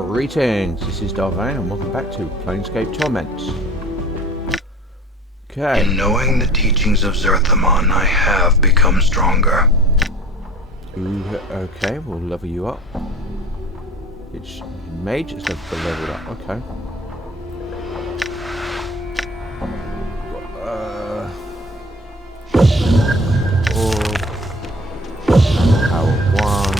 Greetings, this is Vane and welcome back to Planescape Torment. Okay. In knowing the teachings of Zerthamon, I have become stronger. Ooh, okay, we'll level you up. It's mage, it's leveled up, okay. Power 1.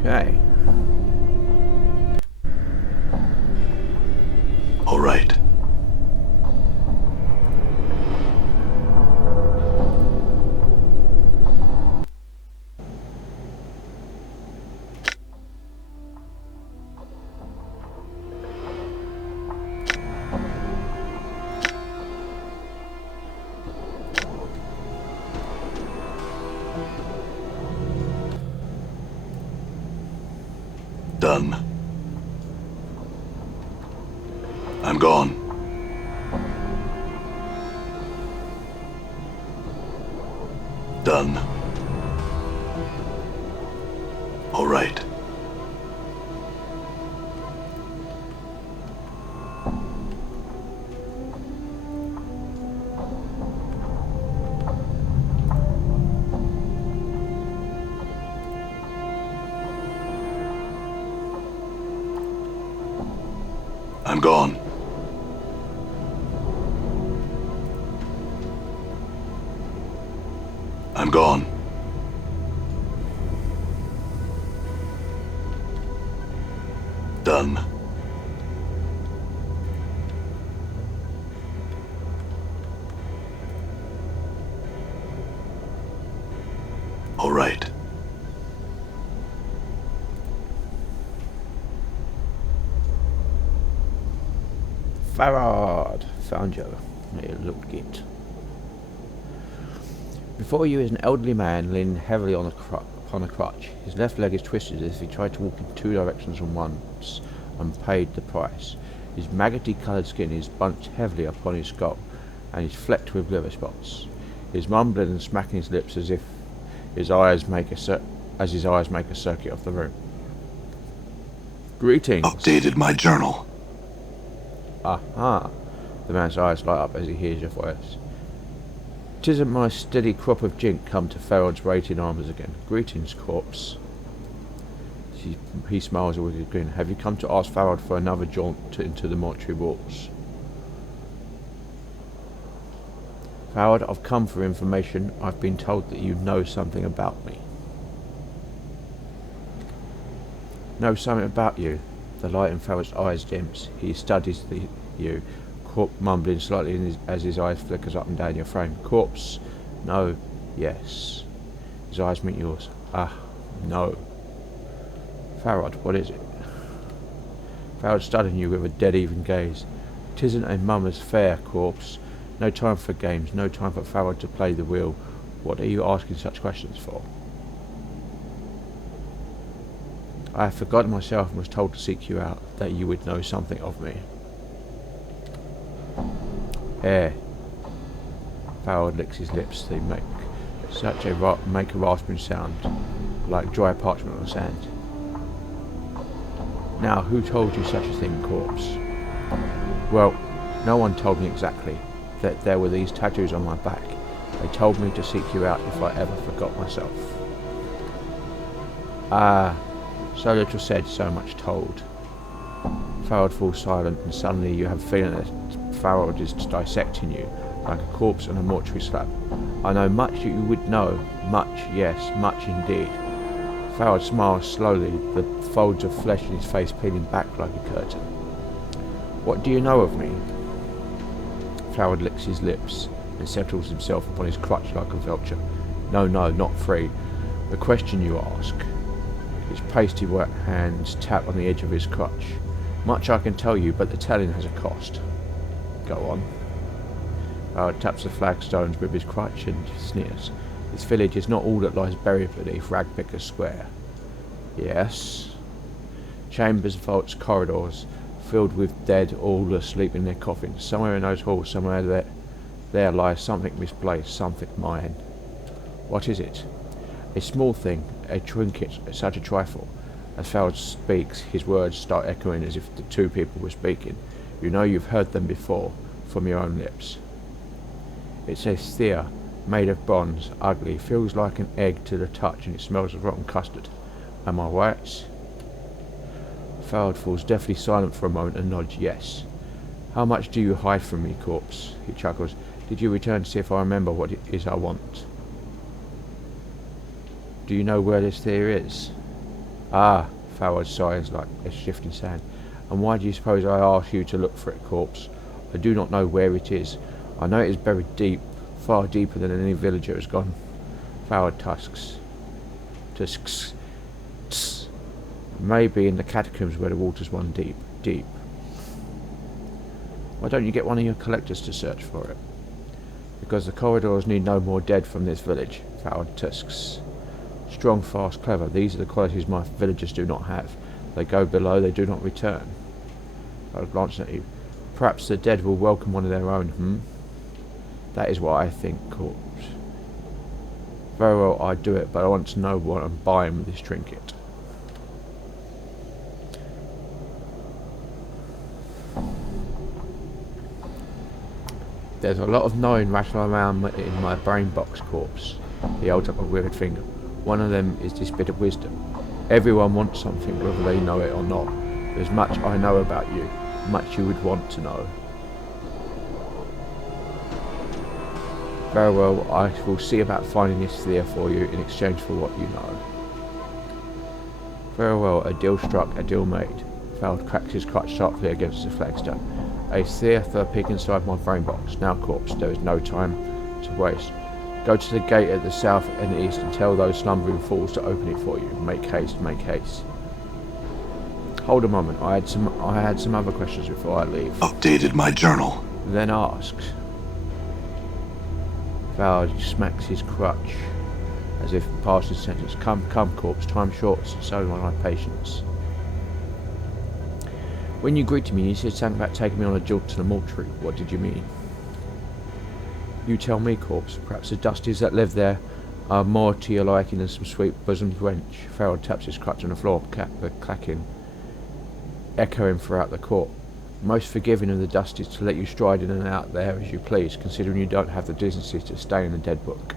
Okay. All right. Done. I'm gone. Done. All right. I'm gone. I'm gone. Done. All right. Farad, found you. It looked it. Before you is an elderly man leaning heavily on upon a crutch. His left leg is twisted as if he tried to walk in two directions at once and paid the price. His maggoty coloured skin is bunched heavily upon his skull and is flecked with liver spots. He is mumbling and smacking his lips as if his eyes make a circuit of the room. Greetings. Updated my journal. Aha! The man's eyes light up as he hears your voice. 'Tisn't my steady crop of jink come to Farod's waiting armours again. Greetings, corpse. He smiles a wicked grin. Have you come to ask Farod for another jaunt into the mortuary walls? Farod, I've come for information. I've been told that you know something about me. Know something about you? The light in Farod's eyes dims. He studies you, mumbling slightly as his eyes flickers up and down your frame. Corpse, no, yes. His eyes meet yours. No. Farod, what is it? Farod studying you with a dead even gaze. 'Tisn't a mummer's fair, corpse. No time for games, no time for Farod to play the wheel. What are you asking such questions for? I have forgotten myself and was told to seek you out, that you would know something of me. Farod licks his lips. They make a rasping sound, like dry parchment on sand. Now, who told you such a thing, corpse? Well, no one told me exactly that there were these tattoos on my back. They told me to seek you out if I ever forgot myself. So little said, so much told. Farod falls silent, and suddenly you have a feeling that Farod is dissecting you, like a corpse on a mortuary slab. I know much that you would know. Much, yes, much indeed. Farod smiles slowly, the folds of flesh in his face peeling back like a curtain. What do you know of me? Farod licks his lips and settles himself upon his crutch like a vulture. No, not free. The question you ask. His pasty wet hands tap on the edge of his crutch. Much I can tell you, but the telling has a cost. Go on. Farod taps the flagstones with his crutch and sneers. This village is not all that lies buried beneath Ragpicker Square. Yes. Chambers, vaults, corridors, filled with dead, all asleep in their coffins. Somewhere in those halls, somewhere there lies something misplaced, something mine. What is it? A small thing, a trinket, such a trifle. As Farrell speaks, his words start echoing as if the two people were speaking. You know you've heard them before, from your own lips. It's a sphere, made of bronze, ugly, feels like an egg to the touch, and it smells of rotten custard. Am I right? Farrell falls deathly silent for a moment and nods yes. How much do you hide from me, corpse? He chuckles. Did you return to see if I remember what it is I want? Do you know where this sphere is? Ah, Farrell sighs like a shifting sand. And why do you suppose I asked you to look for it, corpse? I do not know where it is. I know it is buried deep, far deeper than any villager has gone. Farrell tusks. Tss. Maybe in the catacombs where the waters run deep. Why don't you get one of your collectors to search for it? Because the corridors need no more dead from this village, Farrell tusks. Strong, fast, clever. These are the qualities my villagers do not have. They go below, they do not return. I glanced at you. Perhaps the dead will welcome one of their own, That is what I think, corpse. Very well, I'd do it, but I want to know what I'm buying with this trinket. There's a lot of knowing rattling around in my brain box, corpse. He holds up a withered finger. One of them is this bit of wisdom. Everyone wants something, whether they know it or not. There's much I know about you, much you would want to know. Very well, I will see about finding this sphere for you in exchange for what you know. Very well, a deal struck, a deal made. Farrell cracks his crutch sharply against the flagstone. A sphere for a peek inside my brain box. Now, corpse, there is no time to waste. Go to the gate at the south and east and tell those slumbering fools to open it for you. Make haste, make haste. Hold a moment, I had some other questions before I leave. Updated my journal. Then asked. Farrell smacks his crutch as if past his sentence. Come, corpse, time shorts, so my patience. When you greeted me, you said something about taking me on a jaunt to the mortuary. What did you mean? You tell me, corpse. Perhaps the dusties that live there are more to your liking than some sweet bosomed wench. Farrell taps his crutch on the floor, clacking, echoing throughout the court. Most forgiving of the dusties to let you stride in and out there as you please, considering you don't have the decency to stay in the dead book.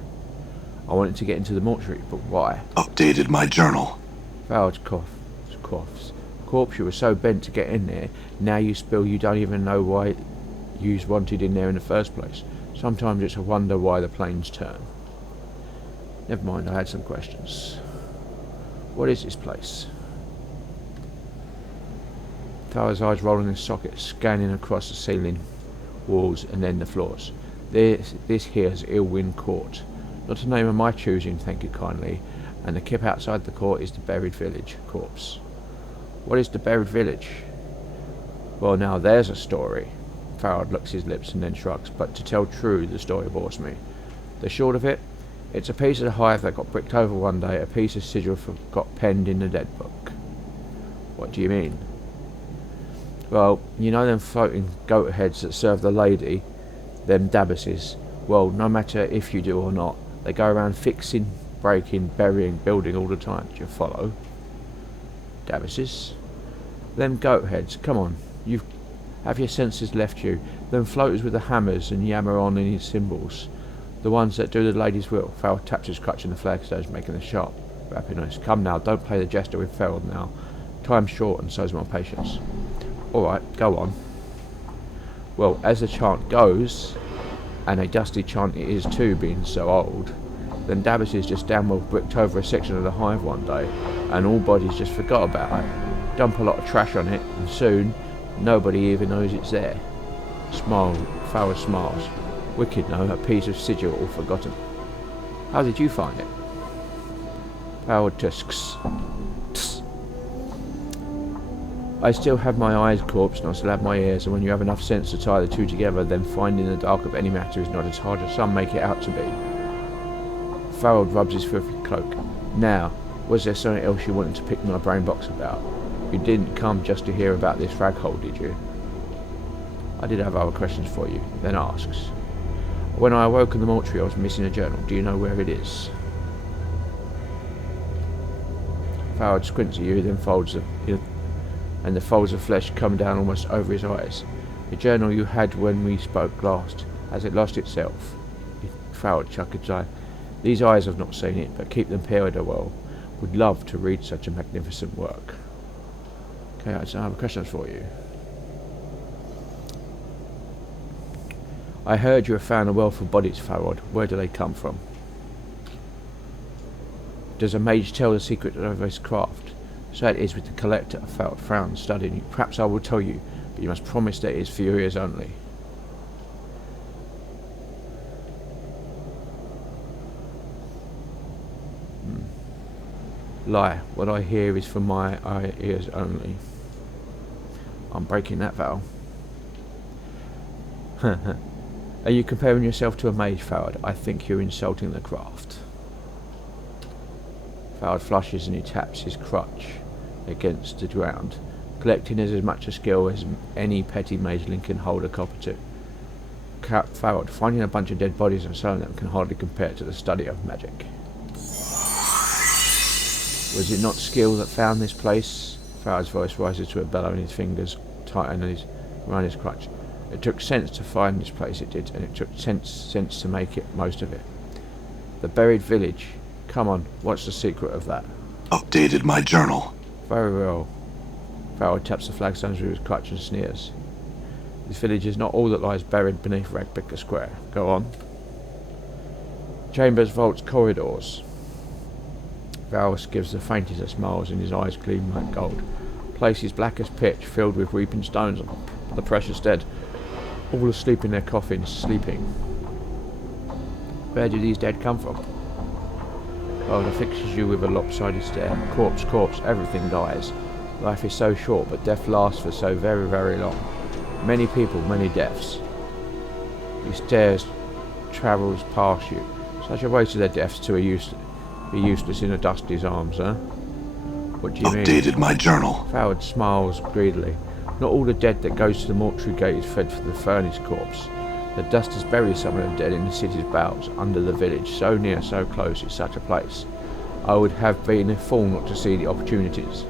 I wanted to get into the mortuary, but why? Updated my journal. Farrell coughs. Corpse, you were so bent to get in there, now you spill you don't even know why you wanted in there in the first place. Sometimes it's a wonder why the planes turn. Never mind, I had some questions. What is this place? Farrell's eyes roll in his socket, scanning across the ceiling, walls, and then the floors. This here's Illwind Court. Not a name of my choosing, thank you kindly, and the kip outside the court is the buried village, corpse. What is the buried village? Well, now there's a story. Farrell licks his lips and then shrugs, but to tell true, the story bores me. The short of it, it's a piece of the hive that got bricked over one day, a piece of sigil got penned in the dead book. What do you mean? Well, you know them floating goat heads that serve the lady, them dabbases. Well, no matter if you do or not, they go around fixing, breaking, burying, building all the time. Do you follow? Dabbases? Them goat heads, come on, have your senses left you? Them floaters with the hammers and yammer on in his cymbals. The ones that do the lady's will. Farrell taps his crutch in the flagstones, making a sharp, rapid noise. Come now, don't play the jester with Farrell now. Time's short and so's my patience. Alright, go on. Well, as the chant goes, and a dusty chant it is too, being so old, then Dabbas is just damn well bricked over a section of the hive one day, and all bodies just forgot about it. Dump a lot of trash on it, and soon, nobody even knows it's there. Farrell smiles. Wicked, no, a piece of sigil all forgotten. How did you find it? Farrell tusks. I still have my eyes, corpse, and I still have my ears, and when you have enough sense to tie the two together, then finding the dark of any matter is not as hard as some make it out to be. Farrell rubs his filthy cloak. Now, was there something else you wanted to pick my brain box about? You didn't come just to hear about this frag hole, did you? I did have other questions for you. Then asks, when I awoke in the mortuary, I was missing a journal. Do you know where it is? Farrod squints at you, then and the folds of flesh come down almost over his eyes. The journal you had when we spoke last. Has it lost itself? Farrod chucked his eye. These eyes have not seen it, but keep them peeled a while. Would love to read such a magnificent work. Okay, I have questions for you. I heard you have found a wealth of bodies, Farrod. Where do they come from? Does a mage tell the secret of his craft? So it is with the collector. Farrod frowned, studying you. Perhaps I will tell you, but you must promise that it is for your ears only. Lie. What I hear is for my ears only. I'm breaking that vow. Are you comparing yourself to a mage, Farrod? I think you're insulting the craft. Farrod flushes and he taps his crutch against the ground. Collecting is as much a skill as any petty mageling can hold a copper to. Farrod, finding a bunch of dead bodies and selling them can hardly compare to the study of magic. Was it not skill that found this place? Farrod's voice rises to a bellow and his fingers tighten around his crutch. It took sense to find this place, it did, and it took sense to make it most of it. The buried village. Come on, what's the secret of that? Updated my journal. Very well. Farrod taps the flagstones with his crutch and sneers. This village is not all that lies buried beneath Ragpicker Square. Go on. Chambers, vaults, corridors. Farrod gives the faintest of smiles and his eyes gleam like gold. Places black as pitch, filled with weeping stones on the precious dead. All asleep in their coffins, sleeping. Where do these dead come from? Oh, it fixes you with a lopsided stare. Corpse, everything dies. Life is so short, but death lasts for so very, very long. Many people, many deaths. He stares, travels past you. Such a waste of their deaths to be useless in a dusty's arms, huh? What do you mean? Updated my journal. Farrod smiles greedily. Not all the dead that goes to the mortuary gate is fed for the furnace corpse. The dusters bury some of the dead in the city's bowels, under the village, so near, so close, it's such a place. I would have been a fool not to see the opportunities.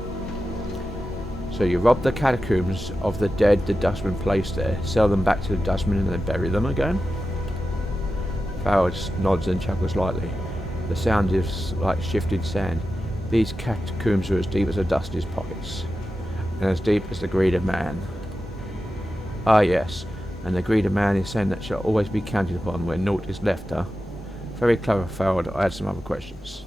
So you rob the catacombs of the dead the dustmen placed there, sell them back to the dustmen and then bury them again? Farrod nods and chuckles lightly. The sound is like shifted sand. These catacombs are as deep as a duster's pockets, and as deep as the greed of man. Ah yes, and the greed of man is saying that shall always be counted upon when naught is left, huh? Very clever, Farrod. I had some other questions.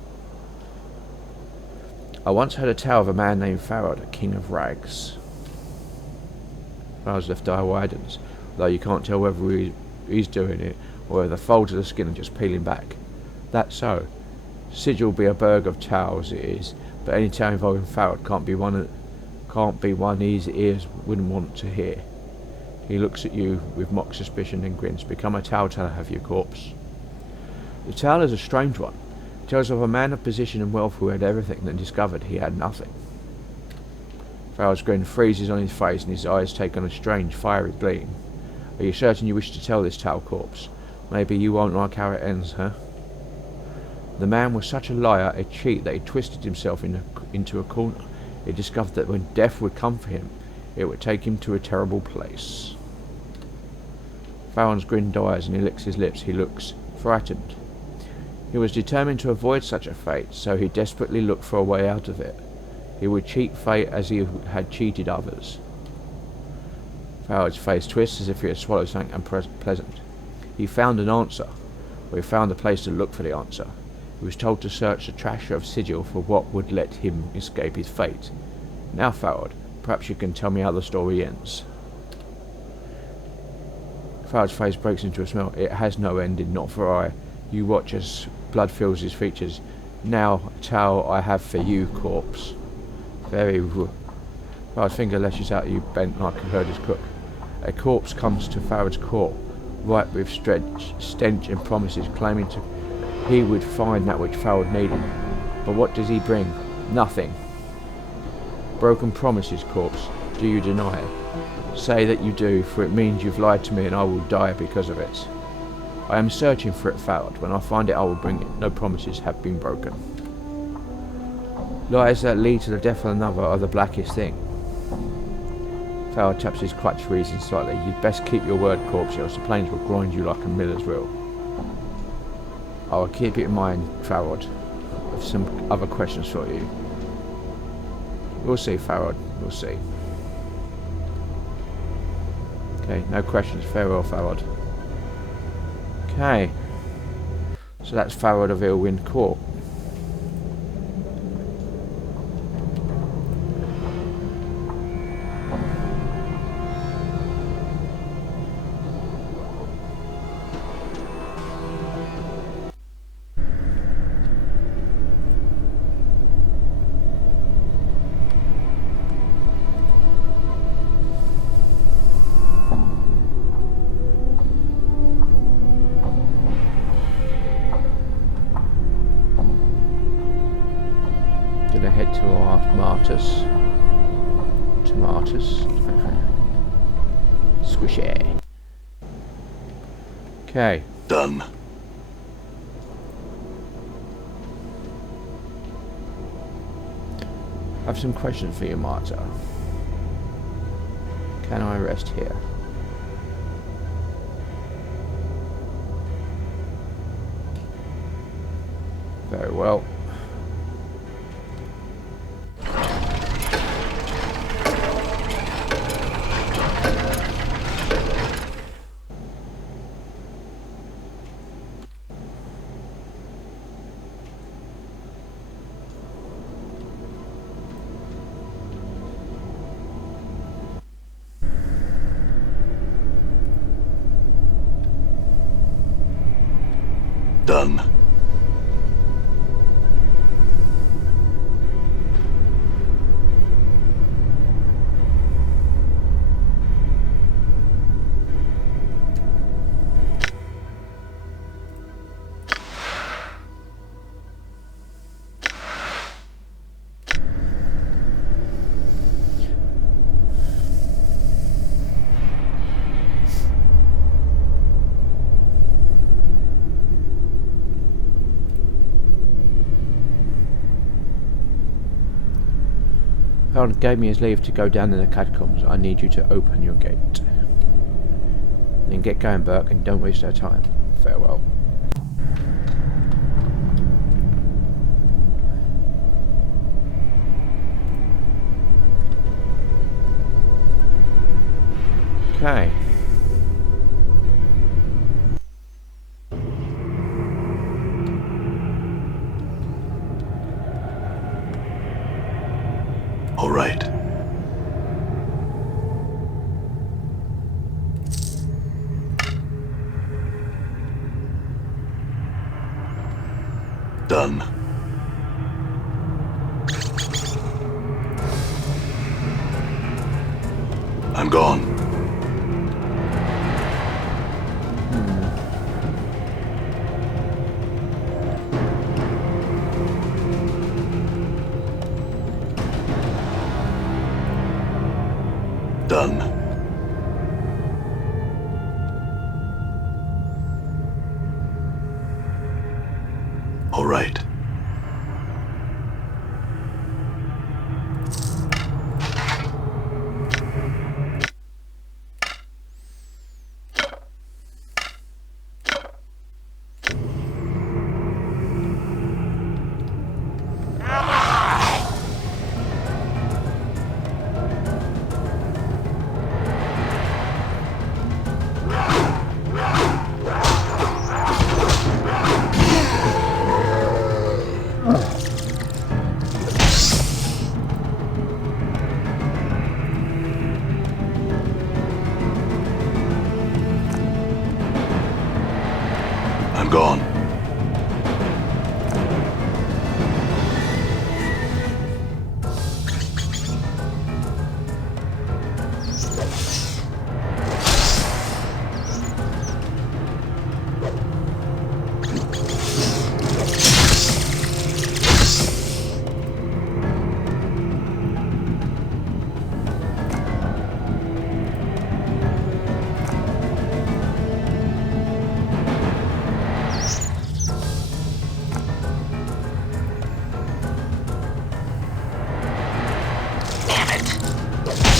I once heard a tale of a man named Farrod, a king of rags. Farrod's left eye widens, though you can't tell whether he's doing it or whether the folds of the skin are just peeling back. That's so. Sigil be a burg of tales it is, but any tale involving Farrod can't be one his ears wouldn't want to hear. He looks at you with mock suspicion and grins. Become a tale-teller, have you, corpse? The tale is a strange one. It tells of a man of position and wealth who had everything, then discovered he had nothing. Farrod's grin freezes on his face and his eyes take on a strange, fiery gleam. Are you certain you wish to tell this tale, corpse? Maybe you won't like how it ends, huh? The man was such a liar, a cheat, that he twisted himself into a corner. He discovered that when death would come for him, it would take him to a terrible place. Farron's grin dies and he licks his lips. He looks frightened. He was determined to avoid such a fate, so he desperately looked for a way out of it. He would cheat fate as he had cheated others. Farrod's face twists as if he had swallowed something unpleasant. He found an answer, or he found a place to look for the answer. He was told to search the treasure of Sigil for what would let him escape his fate. Now, Farrod, perhaps you can tell me how the story ends. Farrod's face breaks into a smile. It has no ending, not for I. You watch as blood fills his features. Now, a tale I have for you, corpse. Very Farrod's finger lashes out at you, bent like a herder's crook. A corpse comes to Farrod's court, ripe with stench and promises, claiming he would find that which Farrod needed. But what does he bring? Nothing. broken promises, corpse? Do you deny it? Say that you do, for it means you've lied to me and I will die because of it. I am searching for it, Farod. When I find it, I will bring it. No promises have been broken. Lies that lead to the death of another are the blackest thing. Farod taps his crutch, reason slightly. You'd best keep your word, corpse, else the planes will grind you like a miller's wheel. I will keep it in mind, Farod. I have some other questions for you. We'll see, Farod. We'll see. Okay, no questions. Farewell, Farod. Okay. So that's Farod of Illwind Court. Gonna head to our Martus. Tomatoes. Squishy. Okay. Done. I have some questions for you, Marta. Can I rest here? Very well. Done. Harold gave me his leave to go down in the catacombs. I need you to open your gate. Then get going, Burke, and don't waste our time. Farewell. Okay. All right. Done. I'm gone. Done. All right. I'm gone.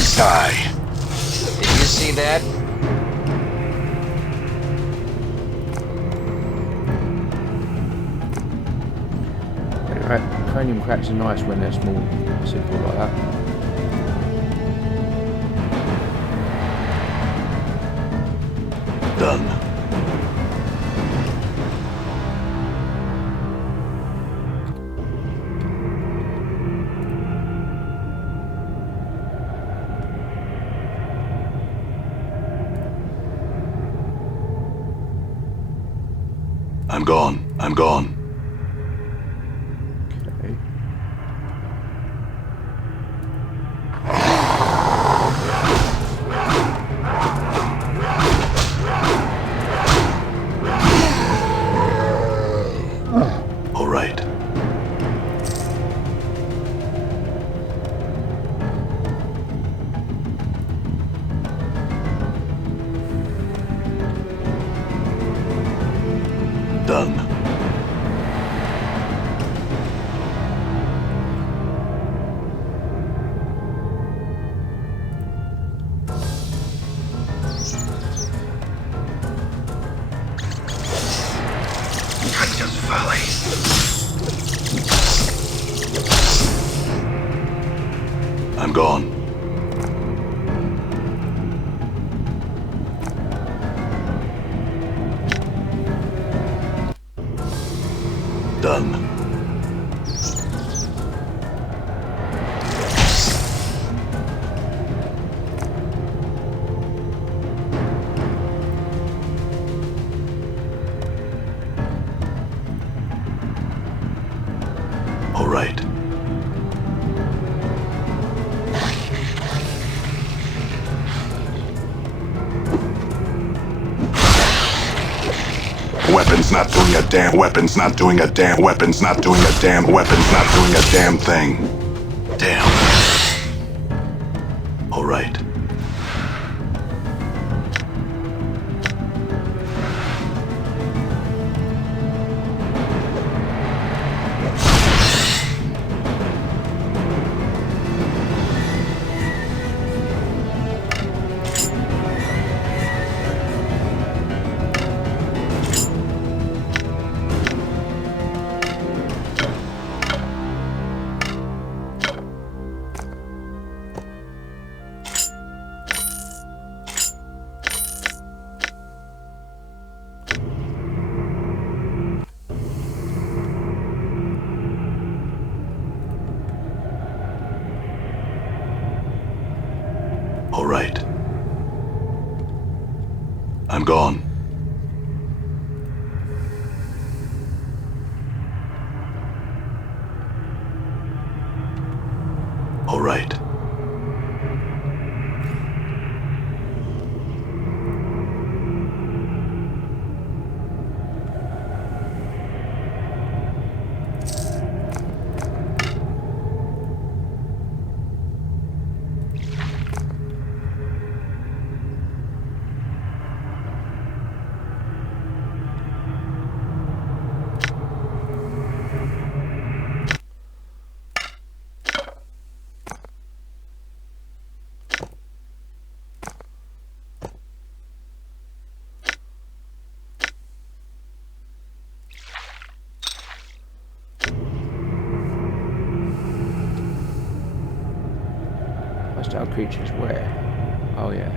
Die. Did you see that? Anyway, cranium cracks are nice when they're small, simple like that. Done. I'm gone. I'm gone. Okay. All right. Done. Just folly. I'm gone. Done. All right. Weapons not doing a damn. Weapons not doing a damn. Weapons not doing a damn. Weapons not doing a damn thing. Damn. All right. All right. I'm gone. All right. Hostile creatures where? Oh yeah.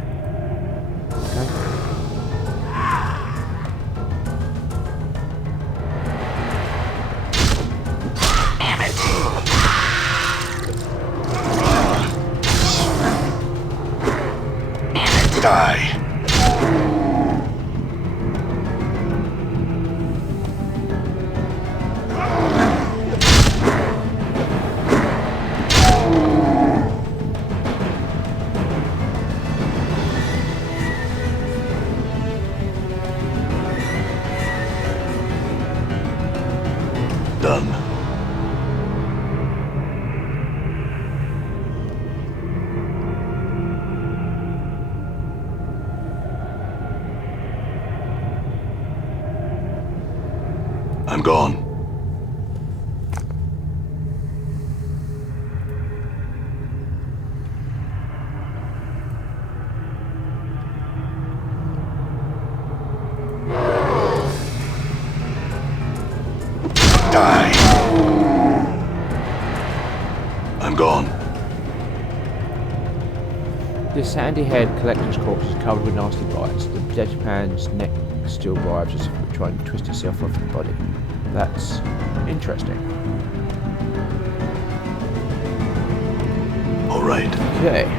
Die. Done. I'm gone. This sandy-haired collector's corpse is covered with nasty bites. The deadpan's neck still writhes as if it were trying to twist itself off the body. That's interesting. All right. Okay.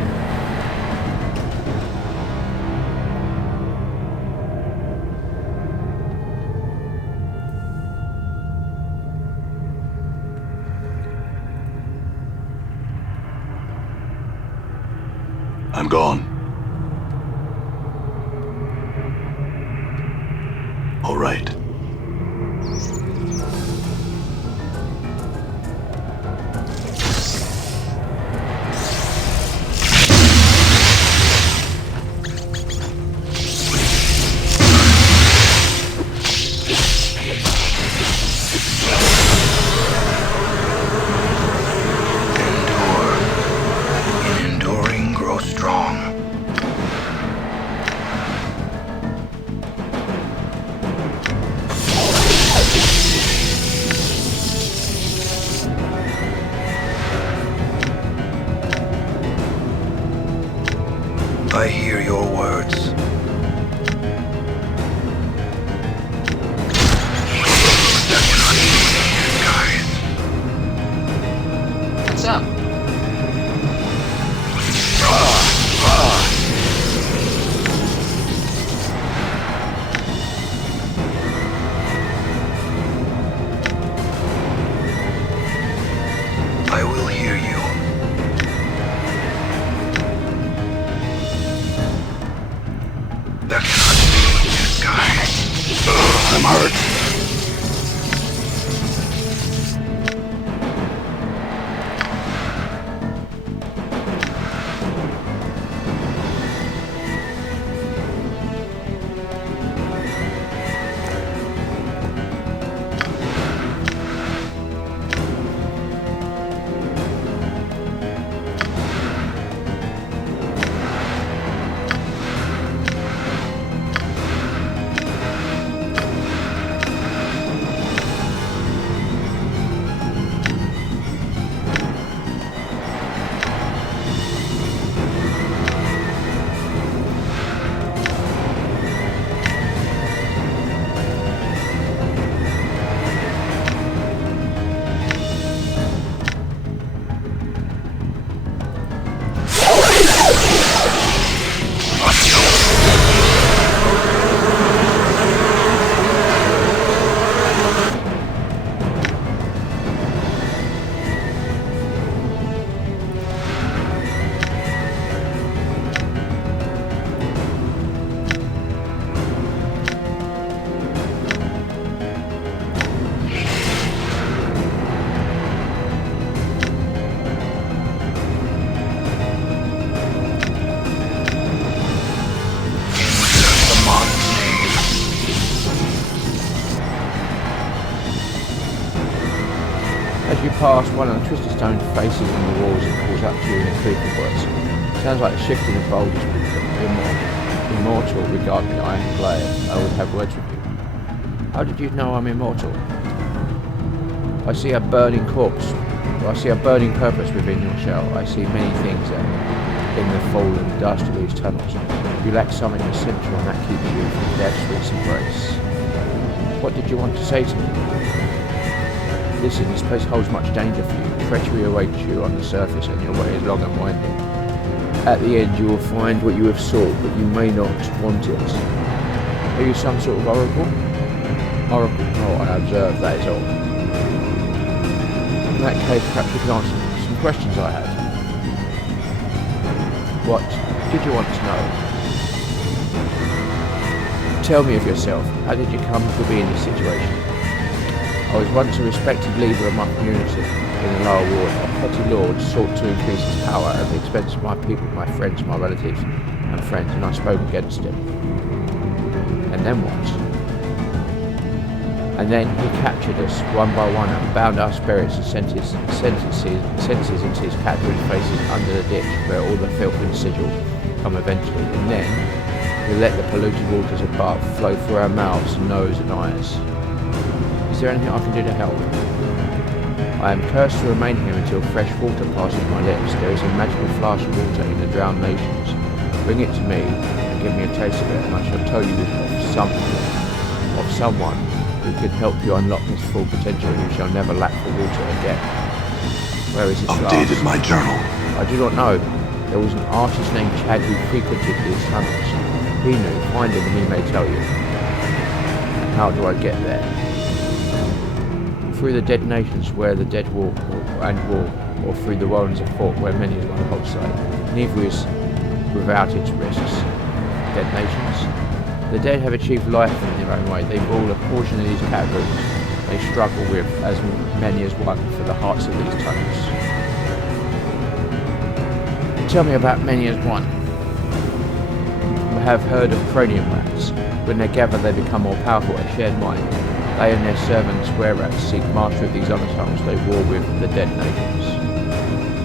I'm gone. All right. I hear your words. What's up? I will hear you. That cannot be disguised. I'm hurt. As you pass one of the twisted stone faces on the walls, it calls up to you in a creepy voice. Sounds like the shifting of boulders. Immortal, regard me, I am acclaimed. I would have words with you. How did you know I'm immortal? I see a burning corpse. I see a burning purpose within your shell. I see many things in the fallen dust of these tunnels. You lack something essential, and that keeps you from death's sweet embrace. What did you want to say to me? Listen, this place holds much danger for you. Treachery awaits you on the surface, and your way is long and winding. At the end, you will find what you have sought, but you may not want it. Are you some sort of oracle? Oracle? Oh, I observe, that is all. In that case, perhaps you can answer some questions I had. What did you want to know? Tell me of yourself. How did you come to be in this situation? I was once a respected leader of my community in the lower ward. A petty lord sought to increase his power at the expense of my people, my friends, my relatives and friends, and I spoke against him. And then what? And then he captured us one by one and bound our spirits and sent his sentences into his captured faces under the ditch where all the filth and sigil come eventually. And then we let the polluted waters above flow through our mouths, nose and eyes. Is there anything I can do to help? I am cursed to remain here until fresh water passes my lips. There is a magical flask of water in the drowned nations. Bring it to me and give me a taste of it, and I shall tell you of someone who can help you unlock his full potential, and you shall never lack for water again. Where is his Updated my journal. I do not know. There was an artist named Chad who frequented these tunnels. He knew. Find him and he may tell you. How do I get there? Through the dead nations where the dead walk, or through the wilderness of fort where many is one holds sway. Neither is without its risks. Dead nations? The dead have achieved life in their own way. They rule a portion of these categories. They struggle with as many as one for the hearts of these tunnels. Tell me about many as one. I have heard of cranium rats. When they gather they become more powerful, a shared mind. They and their servants, were-rats, seek mastery of these undertones. They war with the dead nations.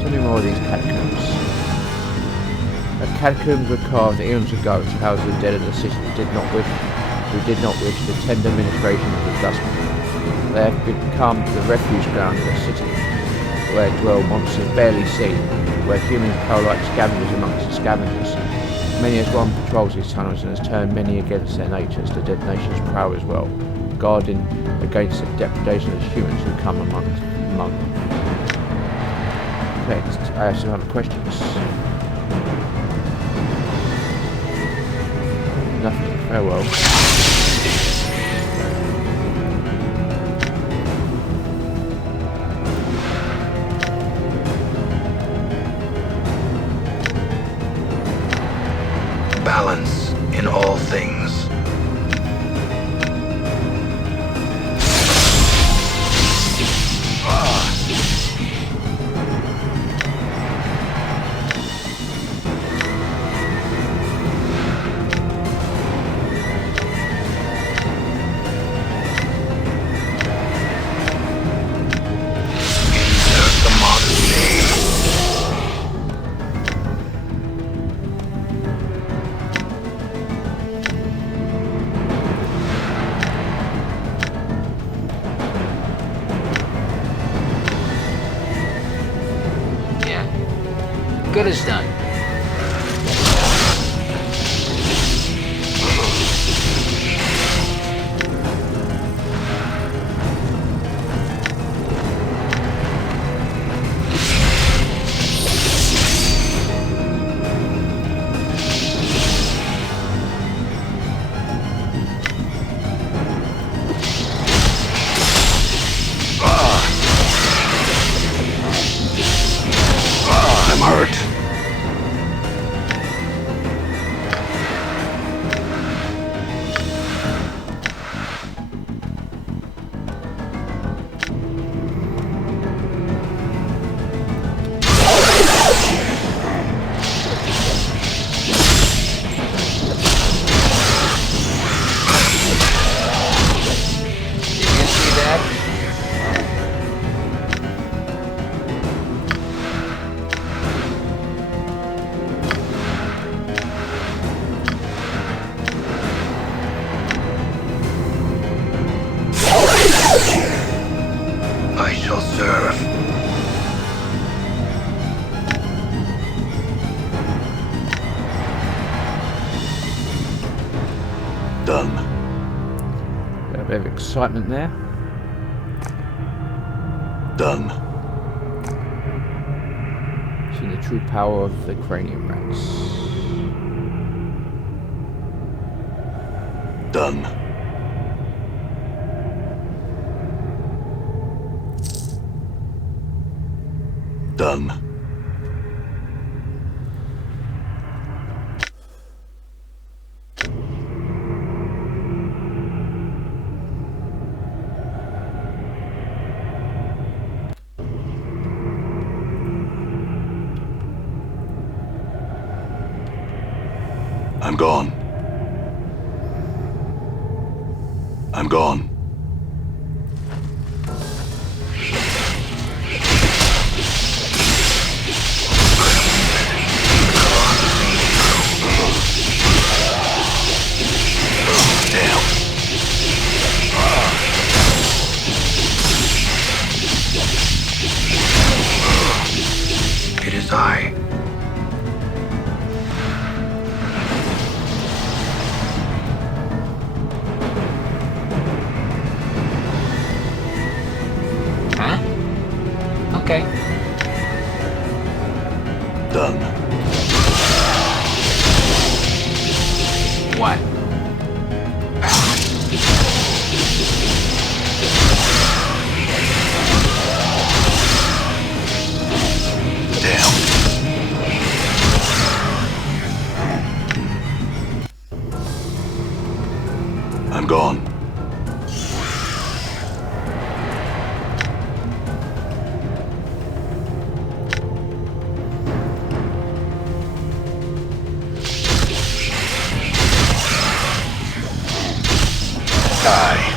Tell me more of these catacombs. The catacombs were carved eons ago to house the dead of the city who did not wish the tender ministration of the dustmen. They have become the refuge ground of the city, where dwell monsters barely seen, where humans prowl like scavengers amongst the scavengers. Many as one patrols these tunnels and has turned many against their natures. The dead nations prowl as well, guarding against the depredation of the humans who come among them. Next, I have some other questions. Nothing. Farewell. Balance in all things. Good as done. I'm hurt. I shall serve. Done. A bit of excitement there. Done. See the true power of the cranium rats. Done. Done. I'm gone. I'm gone. It is I. Done. What? Damn. I'm gone. Die.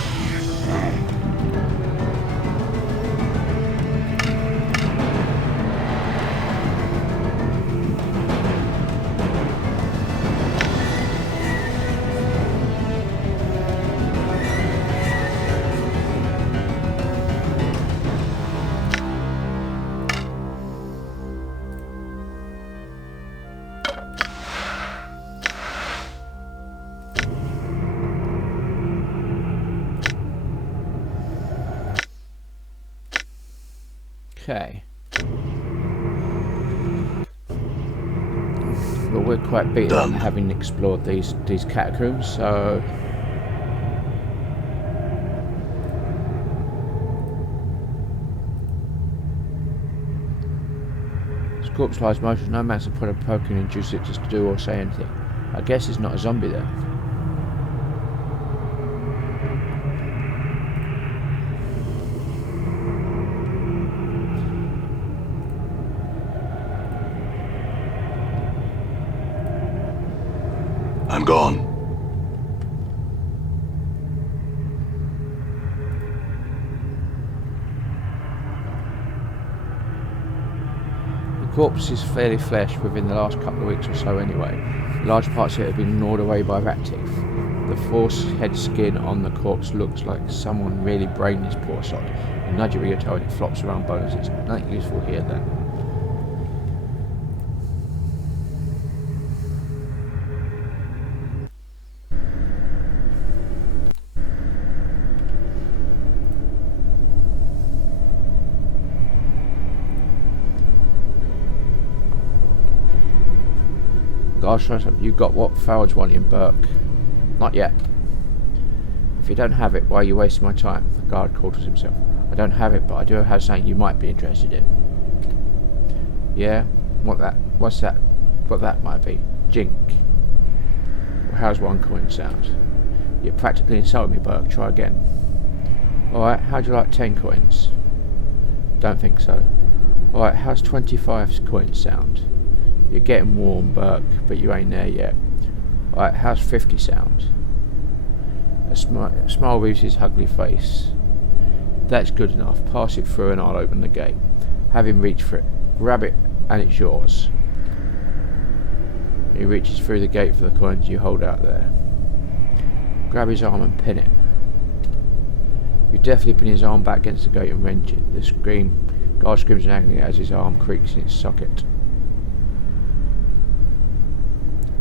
Okay. Well, we're quite beaten Done. having explored these catacombs, so this corpse lies motionless. No matter put a poke and induce it just to do or say anything. I guess it's not a zombie then. I'm gone. The corpse is fairly fleshed within the last couple of weeks or so anyway. Large parts of it have been gnawed away by rat teeth. The false head skin on the corpse looks like someone really brained this poor sod. You nudge it with your toe and it flops around bones. It's nothing useful here then. Gosh, you got what Farrell's wanting, Burke? Not yet. If you don't have it, why are you wasting my time? The guard quarters himself. I don't have it, but I do have something you might be interested in. Yeah? What's that? What that might be? Jink. Well, how's one coin sound? You practically insulted me, Burke. Try again. Alright, how'd you like 10 coins? Don't think so. Alright, how's 25 coins sound? You're getting warm, Burke, but you ain't there yet. Alright, how's 50 sound? A smile weaves his ugly face. That's good enough. Pass it through and I'll open the gate. Have him reach for it. Grab it and it's yours. He reaches through the gate for the coins you hold out there. Grab his arm and pin it. You definitely pin his arm back against the gate and wrench it. The guard screams in agony as his arm creaks in its socket.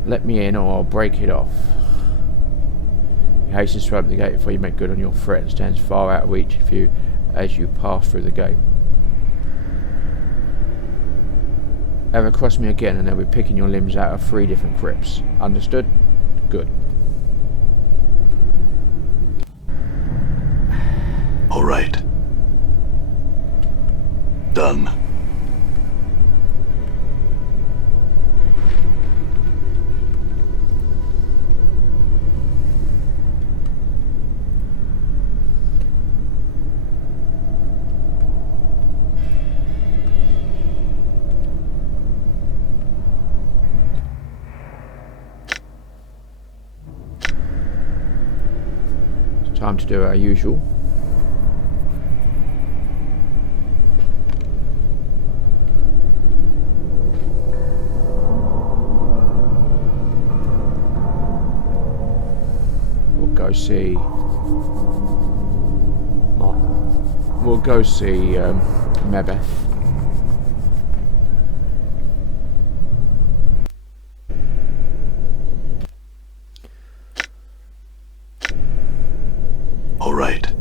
Let me in or I'll break it off. He hastens to open the gate before you make good on your threat and stands far out of reach of you as you pass through the gate. Ever cross me again and they'll be picking your limbs out of 3 different crypts. Understood? Good. All right. Done. Time to do our usual. We'll go see Mebeth. All right.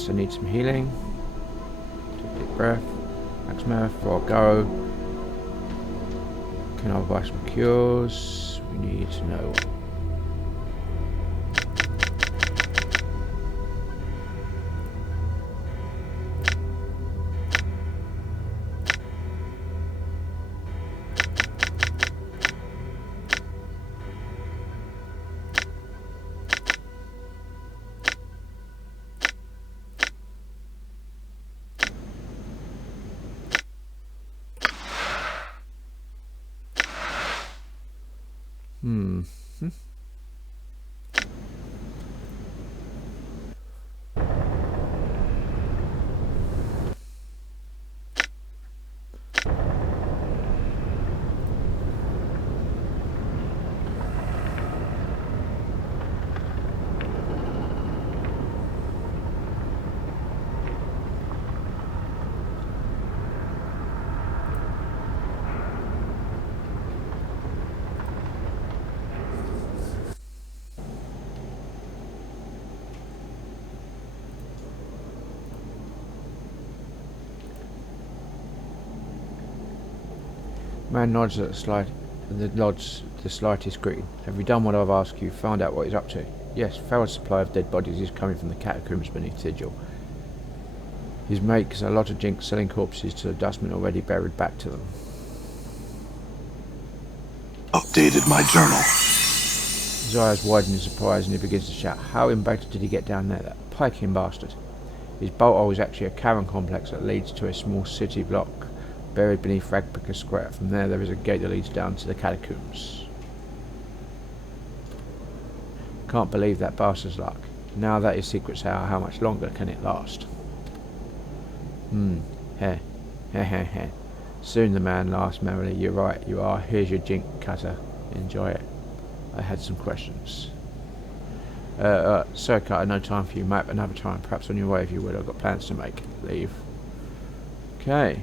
Yes, I need some healing. Take a deep breath. Max Murph before I go. Can I buy some cures? We need to know. Man nods at the slightest greeting. Have you done what I've asked you? Found out what he's up to? Yes, Farrell's supply of dead bodies is coming from the catacombs beneath Sigil. His makes a lot of jinx selling corpses to the dustmen already buried back to them. Updated my journal. His eyes widen in surprise and he begins to shout, how in Baghdad did he get down there, that piking bastard? His bolt hole is actually a cavern complex that leads to a small city block buried beneath Ragpicker Square. From there is a gate that leads down to the catacombs. Can't believe that bastard's luck. Now that his secret's out, how much longer can it last? Heh. Soon, the man laughs merrily. You're right, you are. Here's your jink cutter. Enjoy it. I had some questions. Sir Cutter, no time for you, mate. Another time, perhaps on your way if you would. I've got plans to make. Leave. Okay.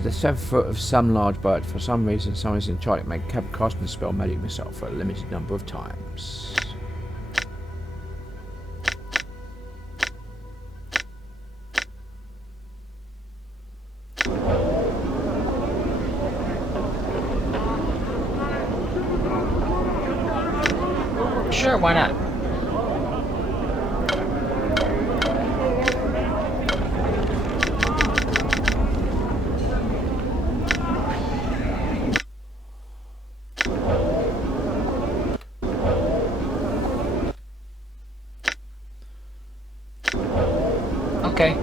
The 7th foot of some large bird. For some reason, someone's in charge to make casting the spell magic missile for a limited number of times. Sure, why not? Okay.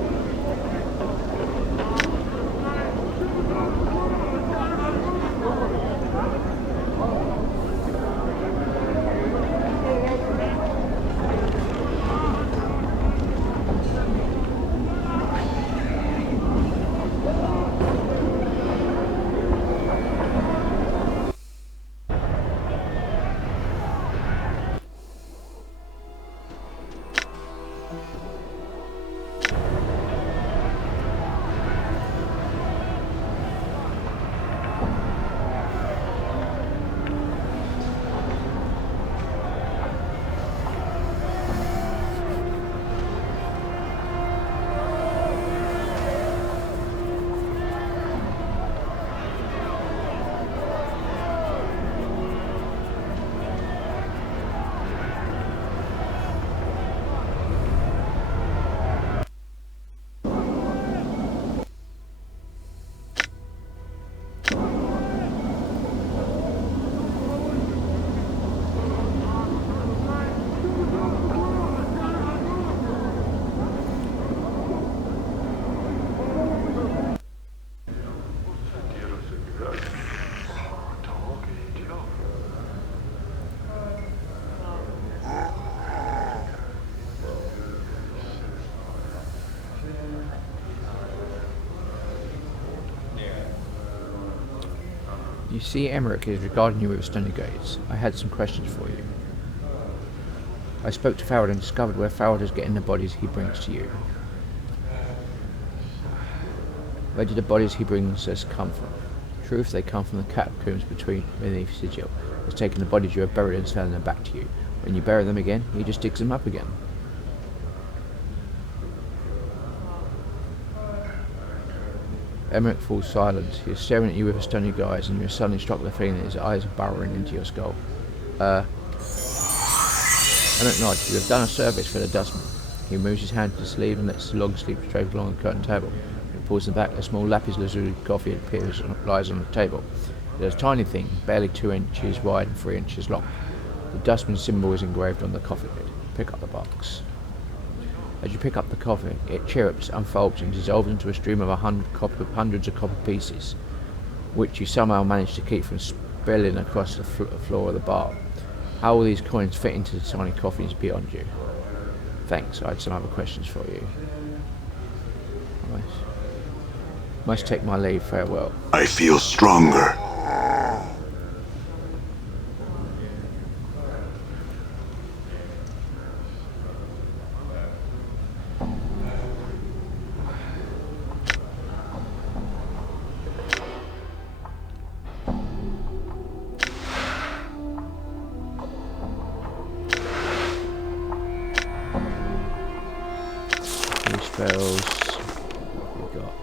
You see, Emmerich is regarding you with stony gaze. I had some questions for you. I spoke to Farrell and discovered where Farrell is getting the bodies he brings to you. Where do the bodies he brings us come from? Truth, they come from the catacombs beneath Sigil. He's taken the bodies you have buried and selling them back to you. When you bury them again, he just digs them up again. Emmerich falls silent. He is staring at you with a stony gaze, and you are suddenly struck with the feeling that his eyes are burrowing into your skull. Emmerich nods. You have done a service for the dustman. He moves his hand to the sleeve and lets the long sleeve stray along the curtain table. He pulls them back. A small lapis lazuli coffee lies on the table. It is a tiny thing, barely 2 inches wide and 3 inches long. The dustman symbol is engraved on the coffee lid. Pick up the box. As you pick up the coffee, it chirrups, unfolds, and dissolves into a stream of hundreds of copper pieces, which you somehow manage to keep from spilling across the floor of the bar. How all these coins fit into the tiny coffee is beyond you. Thanks, I had some other questions for you. Must take my leave, farewell. I feel stronger. Spells. What we got?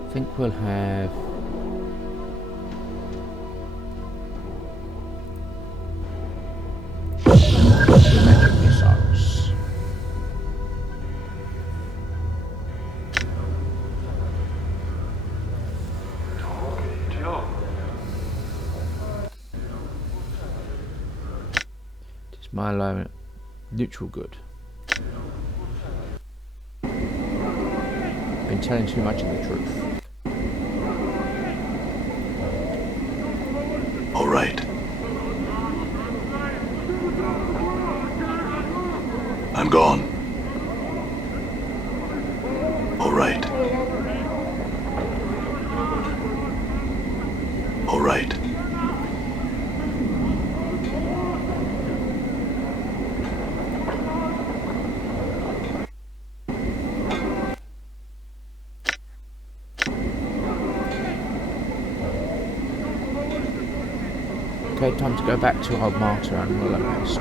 I think we'll have magic missiles. It's my alignment. Neutral good. Been telling too much of the truth. All right. I'm gone. All right. All right. Okay, time to go back to old Morte and we'll rest.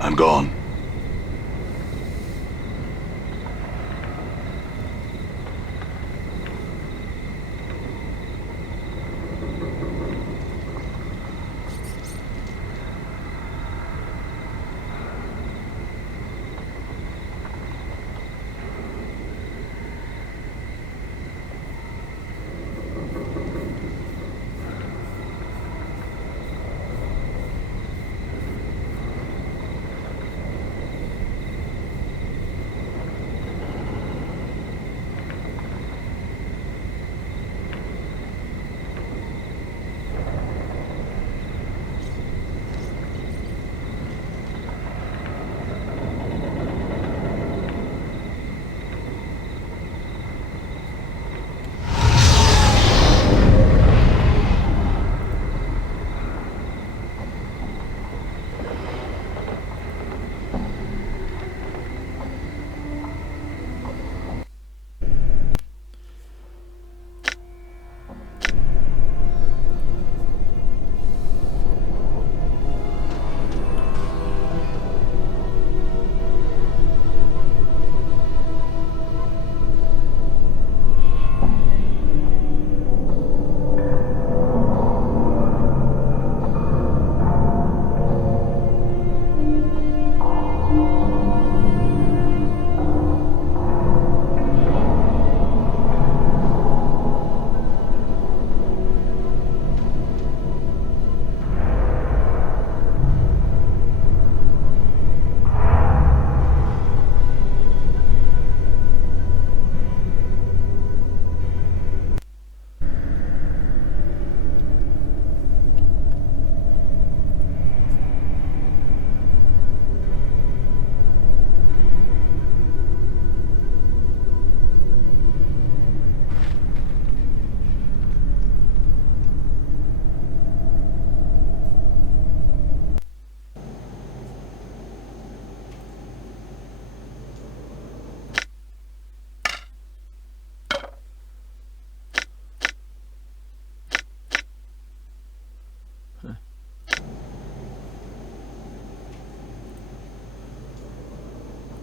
I'm gone.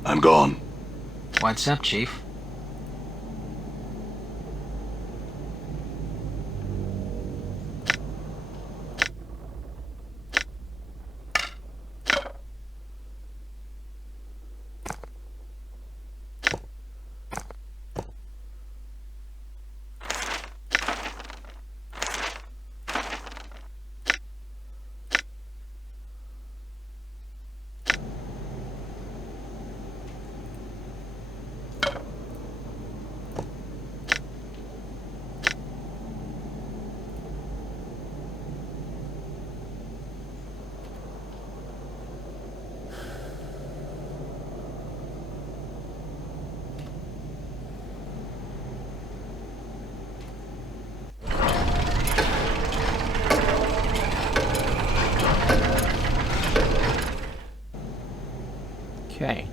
I'm gone. What's up, Chief? Okay,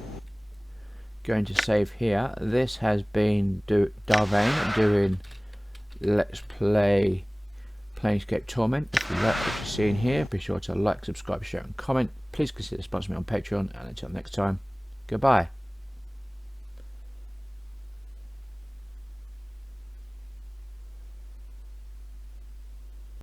going to save here. This has been Vane doing Let's Play Planescape Torment. If you like what you're seeing here, be sure to like, subscribe, share and comment. Please consider sponsoring me on Patreon, and until next time, goodbye.